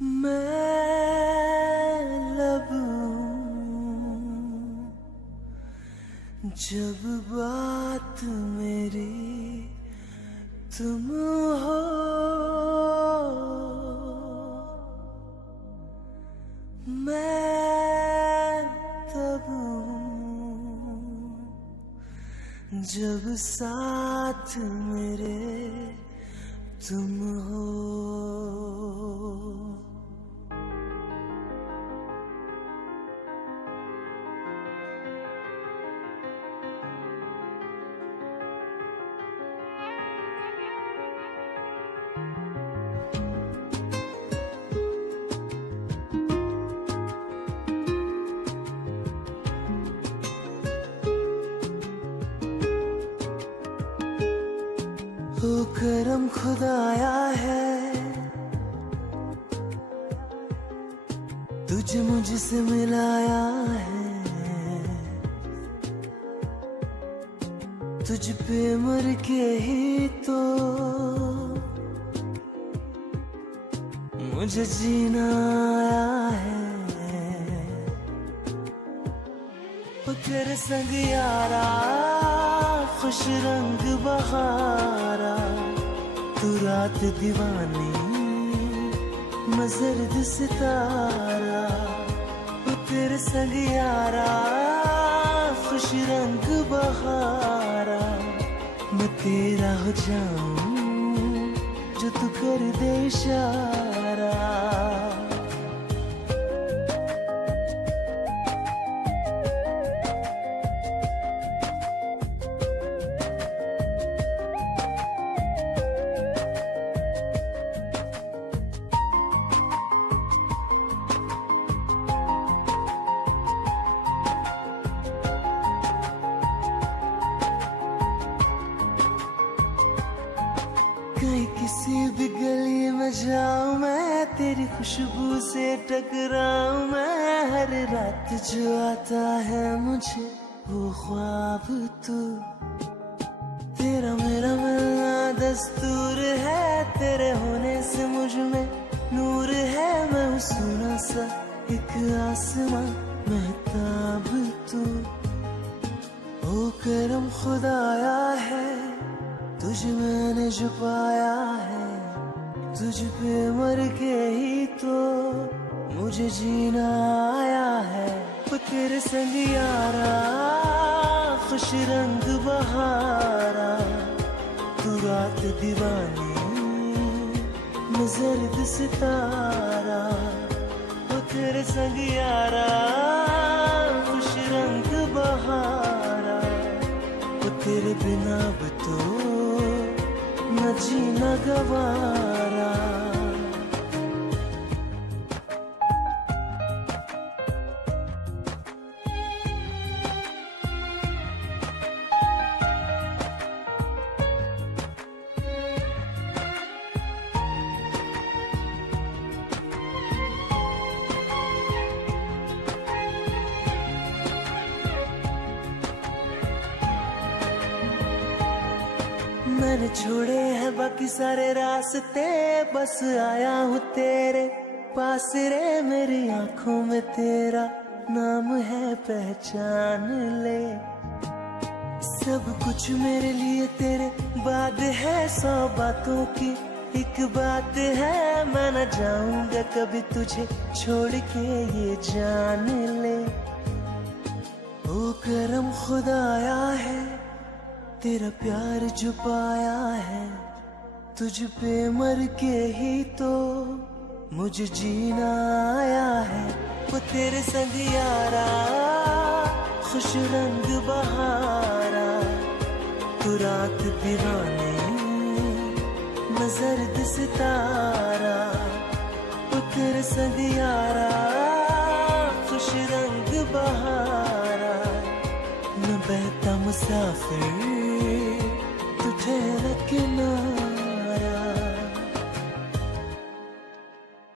मैं लबूं जब बात मेरी तुम हो, मैं तब हूँ जब साथ मेरे तुम हो। ओ करम खुदाया है तुझे मुझसे मिलाया है, तुझ पे मर के ही तो मुझे जीना आया है। ओ तेरे संग यारा खुश रंग बहारा, तू रात दीवानी मैं जर्द सितारा। ओ तेरे संग यारा खुश रंग बहारा, मैं तेरा हो जाऊं जो तू कर दे इशारा। कहीं किसी भी गली में जाऊं मैं, तेरी खुशबू से टकराऊं मैं। हर रात जो आता है मुझे वो ख्वाब तू, तेरा मेरा मिलना दस्तूर है। तेरे होने से मुझ में नूर है, मैं हूँ सोना सा एक आसमां महताब तू। ओ करम खुदाया है तुझे मैंने जो पाया है, तुझ पे मर के ही तो मुझे जीना आया है। वो तेरे संग यारा खुश रंग बहारा, तू रात दीवानी मैं जर्द सितारा। वो तेरे संग यारा खुश रंग बहारा, वो तेरे बिना भी तो न जीना गवारा। मैंने छोड़े हैं बाकी सारे रास्ते, बस आया हूँ तेरे पास रे। मेरी आंखों में तेरा नाम है पहचान ले, सब कुछ मेरे लिए तेरे बाद है। 100 बातों की एक बात है, मैं न जाऊंगा कभी तुझे छोड़ के ये जान ले। ओ करम खुदाया है तेरा प्यार जो पाया है, तुझ पे मर के ही तो मुझे जीना आया है। वो तेरे संग यारा खुश रंग बहारा, तू रात दीवानी मैं जर्द सितारा। वो तेरे संग यारा खुश रंग बहारा, मैं बहता मुसाफिर